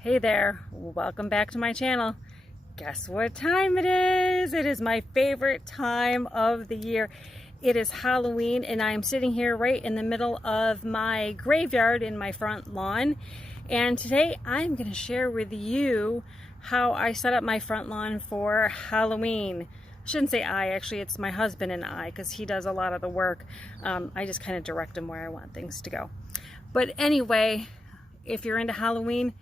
Hey there, welcome back to my channel. Guess what time it is? It is my favorite time of the year. It is Halloween and I'm sitting here right in the middle of my graveyard in my front lawn. And today I'm going to share with you how I set up my front lawn for Halloween. I shouldn't say I, actually it's my husband and I, because he does a lot of the work. I just kind of direct him where I want things to go. But anyway, if you're into Halloween,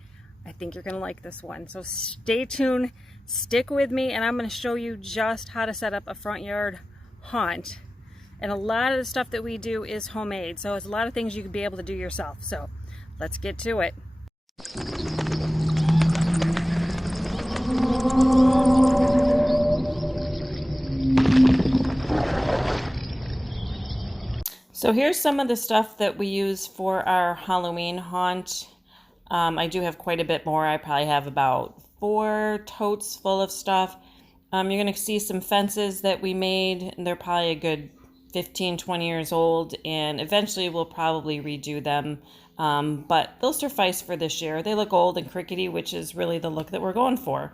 I think you're gonna like this one. So stay tuned, stick with me, and I'm gonna show you just how to set up a front yard haunt. And a lot of the stuff that we do is homemade, so it's a lot of things you could be able to do yourself. So let's get to it. So here's some of the stuff that we use for our Halloween haunt. I do have quite a bit more. I probably have about 4 totes full of stuff. You're going to see some fences that we made. They're probably a good 15, 20 years old, and eventually we'll probably redo them. But they'll suffice for this year. They look old and crickety, which is really the look that we're going for.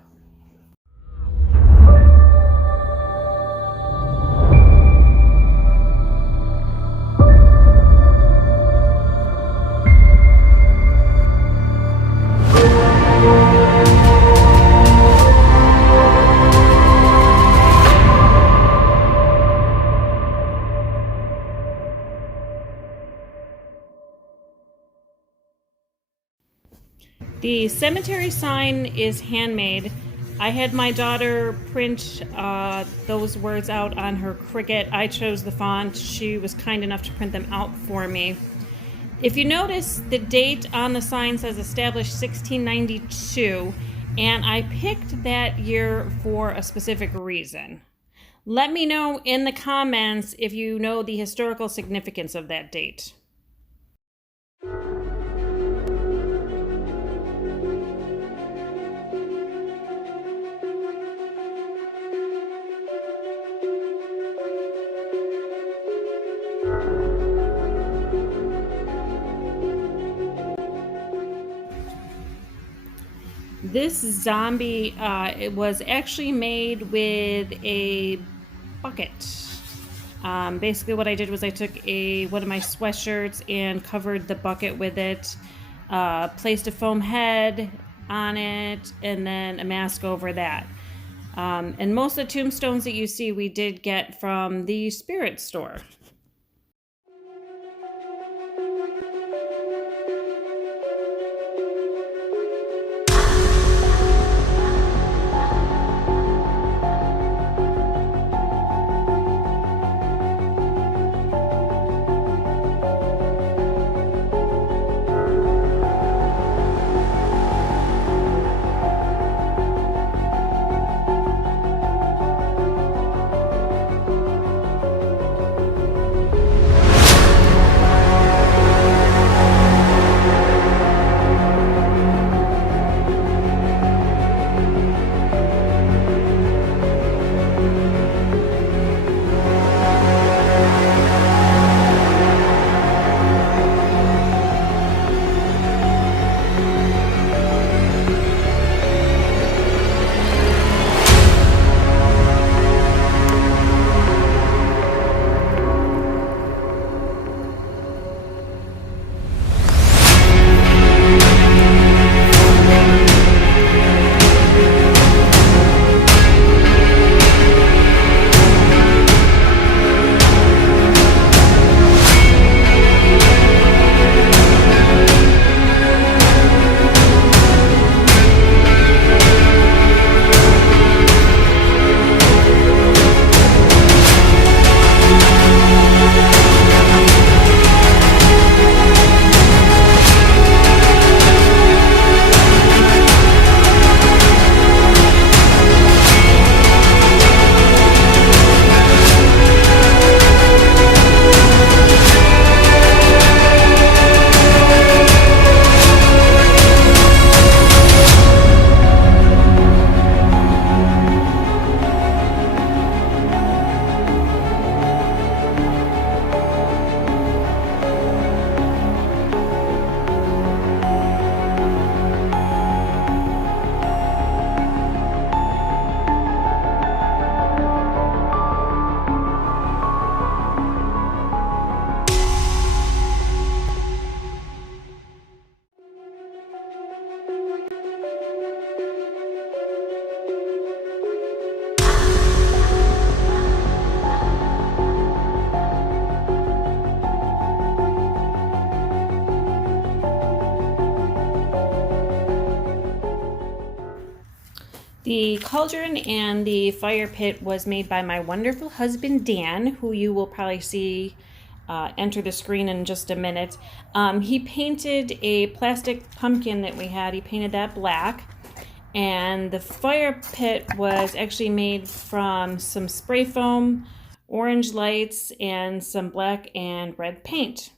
The cemetery sign is handmade. I had my daughter print those words out on her Cricut. I chose the font. She was kind enough to print them out for me. If you notice, the date on the sign says established 1692, and I picked that year for a specific reason. Let me know in the comments if you know the historical significance of that date. This zombie, it was actually made with a bucket. Basically what I did was I took one of my sweatshirts and covered the bucket with it, placed a foam head on it, and then a mask over that. And most of the tombstones that you see we did get from the spirit store. The cauldron and the fire pit was made by my wonderful husband Dan, who you will probably see enter the screen in just a minute. He painted a plastic pumpkin that we had. He painted that black. And the fire pit was actually made from some spray foam, orange lights, and some black and red paint.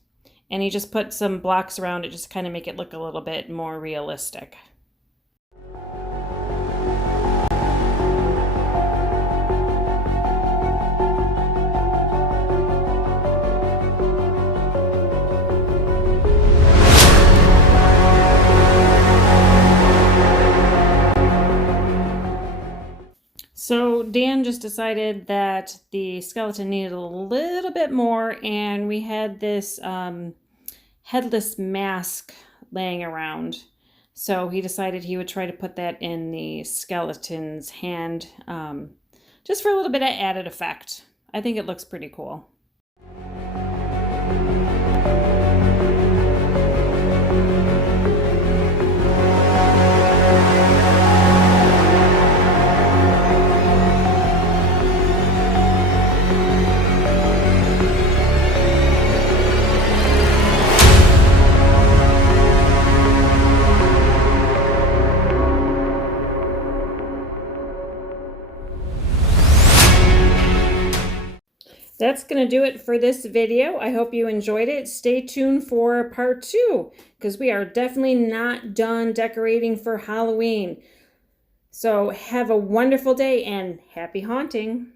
And he just put some blocks around it just to kind of make it look a little bit more realistic. So Dan just decided that the skeleton needed a little bit more, and we had this headless mask laying around. So he decided he would try to put that in the skeleton's hand, just for a little bit of added effect. I think it looks pretty cool. That's going to do it for this video. I hope you enjoyed it. Stay tuned for part 2, because we are definitely not done decorating for Halloween. So have a wonderful day and happy haunting.